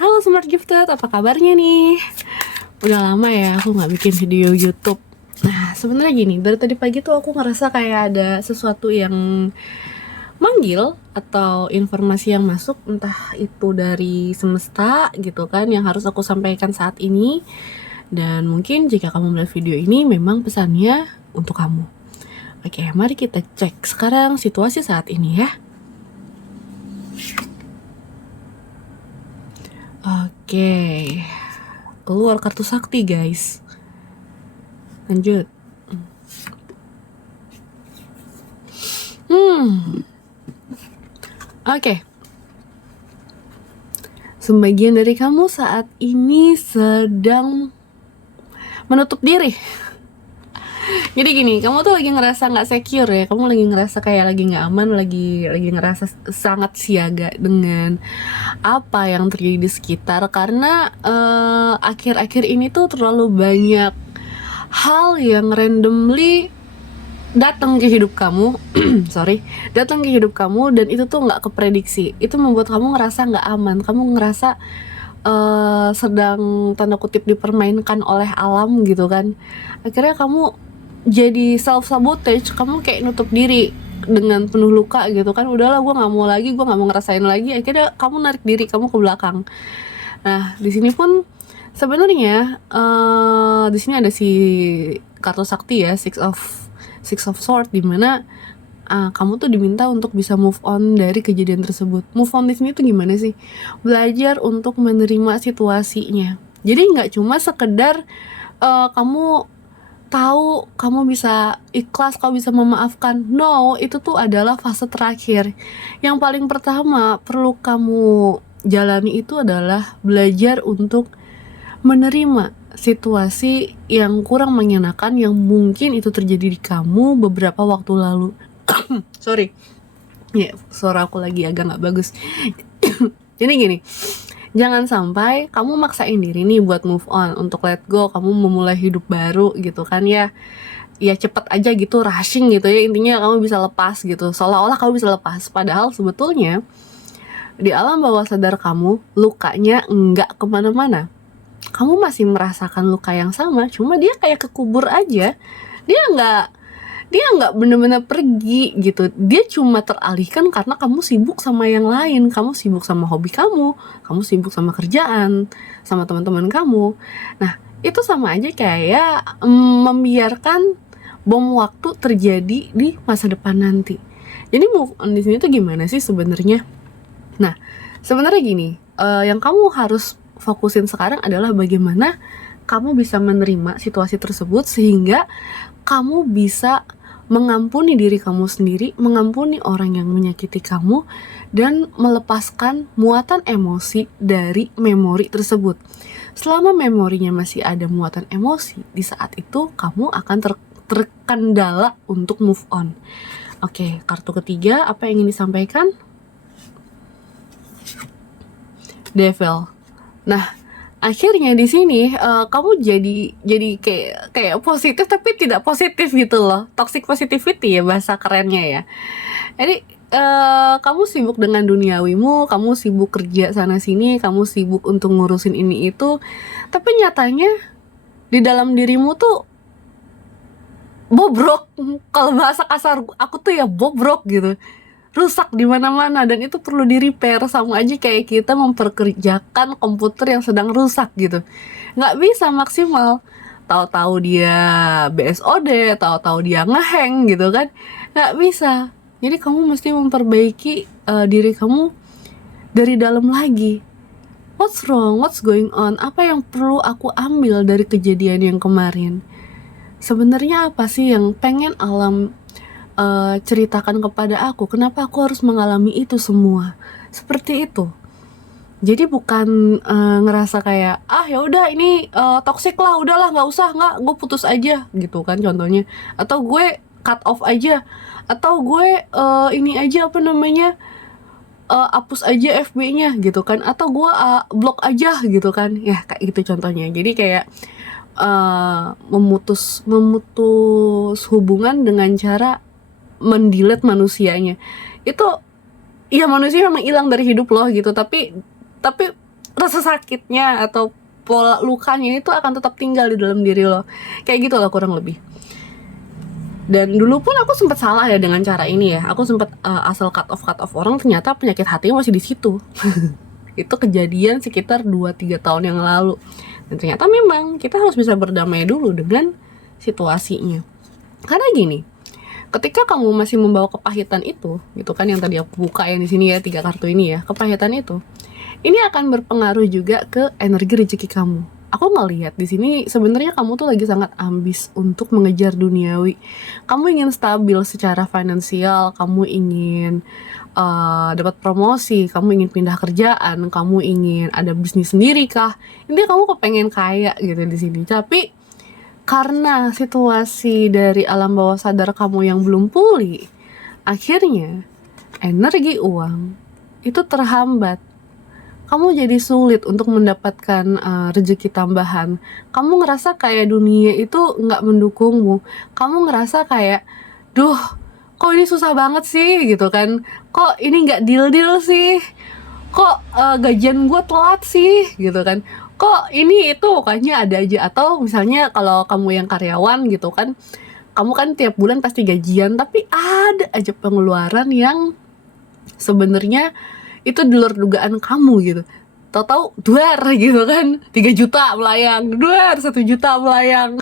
Halo Smart Gifted, apa kabarnya nih? Udah lama ya aku gak bikin video YouTube. Nah sebenarnya gini, dari tadi pagi tuh aku ngerasa kayak ada sesuatu yang manggil atau informasi yang masuk, entah itu dari semesta gitu kan, yang harus aku sampaikan saat ini. Dan mungkin jika kamu melihat video ini memang pesannya untuk kamu. Oke, mari kita cek sekarang situasi saat ini ya. Oke, keluar kartu sakti guys. Lanjut. Oke. Sebagian dari kamu saat ini sedang menutup diri. Jadi gini, kamu tuh lagi ngerasa nggak secure ya, kamu lagi ngerasa kayak lagi nggak aman, lagi ngerasa sangat siaga dengan apa yang terjadi di sekitar, karena akhir-akhir ini tuh terlalu banyak hal yang randomly datang ke hidup kamu, datang ke hidup kamu, dan itu tuh nggak keprediksi. Itu membuat kamu ngerasa nggak aman, kamu ngerasa sedang tanda kutip dipermainkan oleh alam gitu kan. Akhirnya kamu jadi self sabotage, kamu kayak nutup diri dengan penuh luka gitu kan. Udahlah, gue nggak mau lagi, gue nggak mau ngerasain lagi. Akhirnya kamu narik diri kamu ke belakang. Nah di sini pun sebenarnya di sini ada si kartu sakti ya, six of sword, dimana kamu tuh diminta untuk bisa move on dari kejadian tersebut. Move on di sini tuh gimana sih? Belajar untuk menerima situasinya. Jadi nggak cuma sekedar kamu tahu kamu bisa ikhlas, kamu bisa memaafkan. No, itu tuh adalah fase terakhir. Yang paling pertama perlu kamu jalani itu adalah belajar untuk menerima situasi yang kurang menyenangkan yang mungkin itu terjadi di kamu beberapa waktu lalu. Sorry, ya suara aku lagi agak nggak bagus. Jadi gini, jangan sampai kamu maksain diri nih buat move on, untuk let go, kamu memulai hidup baru gitu kan ya. Ya cepet aja gitu, rushing gitu ya, intinya kamu bisa lepas gitu, seolah-olah kamu bisa lepas. Padahal sebetulnya di alam bawah sadar kamu, lukanya nggak kemana-mana. Kamu masih merasakan luka yang sama, cuma dia kayak kekubur aja. Dia nggak bener-bener pergi gitu. Dia cuma teralihkan karena kamu sibuk sama yang lain. Kamu sibuk sama hobi kamu sibuk sama kerjaan, sama teman-teman kamu. Nah itu sama aja kayak membiarkan bom waktu terjadi di masa depan nanti. Jadi move on di sini tuh gimana sih sebenarnya? Nah sebenarnya gini, yang kamu harus fokusin sekarang adalah bagaimana kamu bisa menerima situasi tersebut sehingga kamu bisa mengampuni diri kamu sendiri, mengampuni orang yang menyakiti kamu, dan melepaskan muatan emosi dari memori tersebut. Selama memorinya masih ada muatan emosi, di saat itu kamu akan terkendala untuk move on. Oke, kartu ketiga, apa yang ingin disampaikan? Devil. Nah, akhirnya di sini kamu jadi kayak positif tapi tidak positif gitu loh. Toxic positivity ya bahasa kerennya ya. Jadi kamu sibuk dengan duniawimu, kamu sibuk kerja sana sini, kamu sibuk untuk ngurusin ini itu, tapi nyatanya di dalam dirimu tuh bobrok. Kalau bahasa kasar aku tuh ya bobrok gitu, rusak di mana-mana, dan itu perlu di repair. Sama aja kayak kita memperkerjakan komputer yang sedang rusak gitu, nggak bisa maksimal. Tahu-tahu dia BSOD, tahu-tahu dia ngehang gitu kan, nggak bisa. Jadi kamu mesti memperbaiki diri kamu dari dalam lagi. What's wrong? What's going on? Apa yang perlu aku ambil dari kejadian yang kemarin? Sebenarnya apa sih yang pengen alam ceritakan kepada aku? Kenapa aku harus mengalami itu semua? Seperti itu. Jadi bukan ngerasa kayak ya udah ini toxic lah, udahlah nggak usah, nggak, gue putus aja gitu kan contohnya, atau gue cut off aja, atau gue ini aja apa namanya, hapus aja FB-nya gitu kan, atau gue blok aja gitu kan ya, kayak gitu contohnya. Jadi kayak memutus hubungan dengan cara mendelete manusianya. Itu ya manusia memang hilang dari hidup lo gitu, tapi rasa sakitnya atau pola lukanya itu akan tetap tinggal di dalam diri lo. Kayak gitu lah kurang lebih. Dan dulu pun aku sempat salah ya dengan cara ini ya. Aku sempat asal cut off orang, ternyata penyakit hatinya masih di situ. Itu kejadian sekitar 2-3 tahun yang lalu. Dan ternyata memang kita harus bisa berdamai dulu dengan situasinya. Karena gini, ketika kamu masih membawa kepahitan itu, gitu kan, yang tadi aku buka yang di sini ya, 3 kartu ini ya, kepahitan itu, ini akan berpengaruh juga ke energi rezeki kamu. Aku ngelihat di sini sebenarnya kamu tuh lagi sangat ambis untuk mengejar duniawi. Kamu ingin stabil secara finansial, kamu ingin dapat promosi, kamu ingin pindah kerjaan, kamu ingin ada bisnis sendiri kah? Intinya kamu kepengen kaya gitu di sini. Tapi karena situasi dari alam bawah sadar kamu yang belum pulih, akhirnya energi uang itu terhambat. Kamu jadi sulit untuk mendapatkan rezeki tambahan. Kamu ngerasa kayak dunia itu nggak mendukungmu. Kamu ngerasa kayak, duh, kok ini susah banget sih gitu kan. Kok ini nggak deal sih. Kok gajian gue telat sih gitu kan. Kok ini itu kayaknya ada aja. Atau misalnya kalau kamu yang karyawan gitu kan, kamu kan tiap bulan pasti gajian, tapi ada aja pengeluaran yang sebenarnya itu di luar dugaan kamu gitu. Tahu-tahu duar gitu kan, 3 juta melayang, duar 1 juta melayang,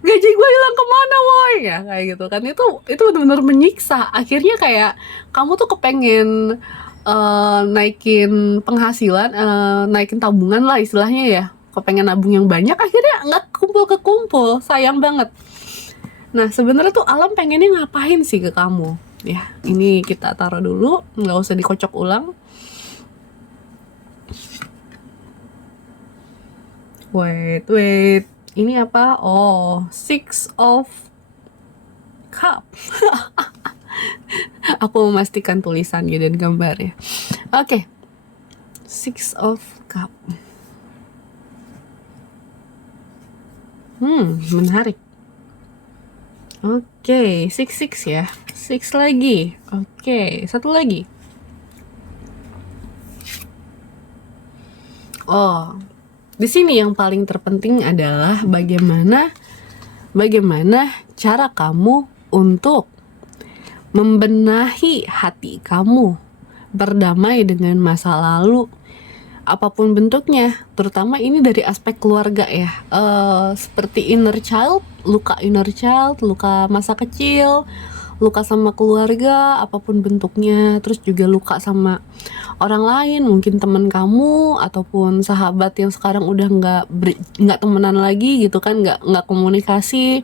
gaji gue hilang kemana woy, ya kayak gitu kan. Itu benar-benar menyiksa. Akhirnya kayak kamu tuh kepengen naikin penghasilan, naikin tabungan lah istilahnya ya, kepengen nabung yang banyak, akhirnya nggak kumpul, sayang banget. Nah sebenarnya tuh alam pengennya ngapain sih ke kamu ya? Ini kita taruh dulu, nggak usah dikocok ulang. Wait, ini apa? Oh, 6 of Cup. Aku memastikan tulisannya dan gambarnya. Oke, 6 of Cup. Menarik. Oke, 6 ya. 6 lagi. Oke, satu lagi. Oh, di sini yang paling terpenting adalah bagaimana cara kamu untuk membenahi hati kamu, berdamai dengan masa lalu, apapun bentuknya, terutama ini dari aspek keluarga ya, seperti luka inner child, luka masa kecil, luka sama keluarga, apapun bentuknya, terus juga luka sama orang lain, mungkin teman kamu ataupun sahabat yang sekarang udah nggak temenan lagi gitu kan, nggak komunikasi,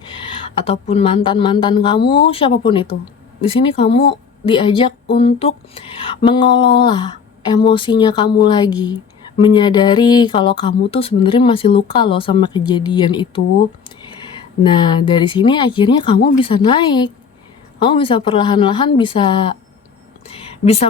ataupun mantan kamu, siapapun itu. Di sini kamu diajak untuk mengelola emosinya kamu lagi, menyadari kalau kamu tuh sebenarnya masih luka loh sama kejadian itu. Nah dari sini akhirnya kamu bisa naik, kamu bisa perlahan-lahan bisa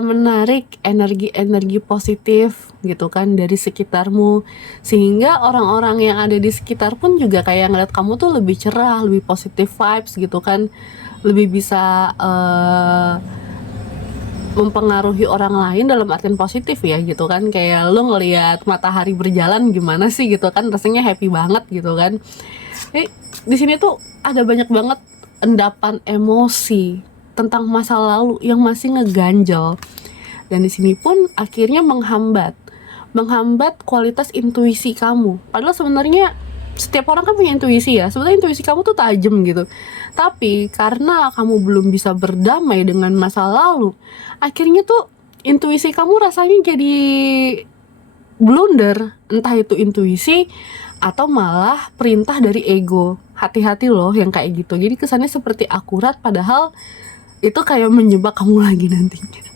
menarik energi positif gitu kan dari sekitarmu, sehingga orang-orang yang ada di sekitar pun juga kayak ngeliat kamu tuh lebih cerah, lebih positive vibes gitu kan, lebih bisa mempengaruhi orang lain dalam artian positif ya gitu kan. Kayak lu ngelihat matahari berjalan gimana sih gitu kan, rasanya happy banget gitu kan. Di sini tuh ada banyak banget endapan emosi tentang masa lalu yang masih ngeganjel, dan di sini pun akhirnya menghambat kualitas intuisi kamu. Padahal sebenarnya setiap orang kan punya intuisi ya, sebenarnya intuisi kamu tuh tajam gitu, tapi karena kamu belum bisa berdamai dengan masa lalu, akhirnya tuh intuisi kamu rasanya jadi blunder, entah itu intuisi atau malah perintah dari ego. Hati-hati loh yang kayak gitu, jadi kesannya seperti akurat padahal itu kayak menjebak kamu lagi nantinya.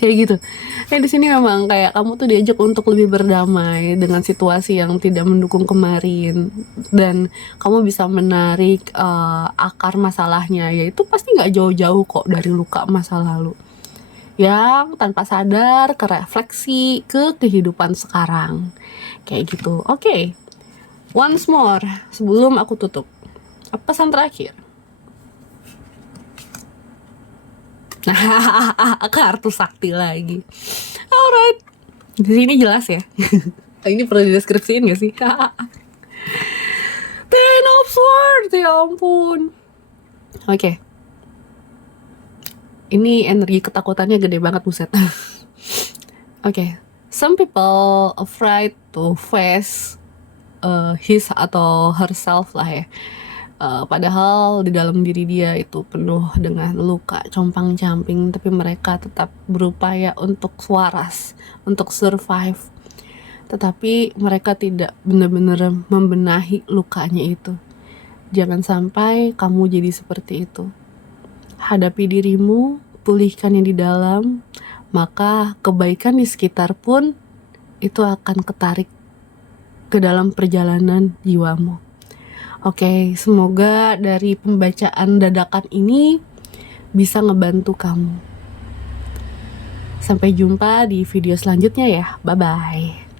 Kayak gitu. Kayak di sini memang kayak kamu tuh diajak untuk lebih berdamai dengan situasi yang tidak mendukung kemarin, dan kamu bisa menarik akar masalahnya, yaitu pasti nggak jauh-jauh kok dari luka masa lalu yang tanpa sadar kerefleksi ke kehidupan sekarang. Kayak gitu. Oke. Once more sebelum aku tutup, pesan terakhir. Kartu sakti lagi. Alright, Di sini jelas ya. Ini perlu dideskripsiin gak sih? Ten of Swords, ya ampun. Oke. Ini energi ketakutannya gede banget, buset. Oke. Some people afraid to face his atau herself lah ya. Padahal di dalam diri dia itu penuh dengan luka compang-camping, tapi mereka tetap berupaya untuk waras, untuk survive. Tetapi mereka tidak benar-benar membenahi lukanya itu. Jangan sampai kamu jadi seperti itu. Hadapi dirimu, pulihkan yang di dalam, maka kebaikan di sekitar pun itu akan ketarik ke dalam perjalanan jiwamu. Oke, semoga dari pembacaan dadakan ini bisa ngebantu kamu. Sampai jumpa di video selanjutnya ya. Bye-bye.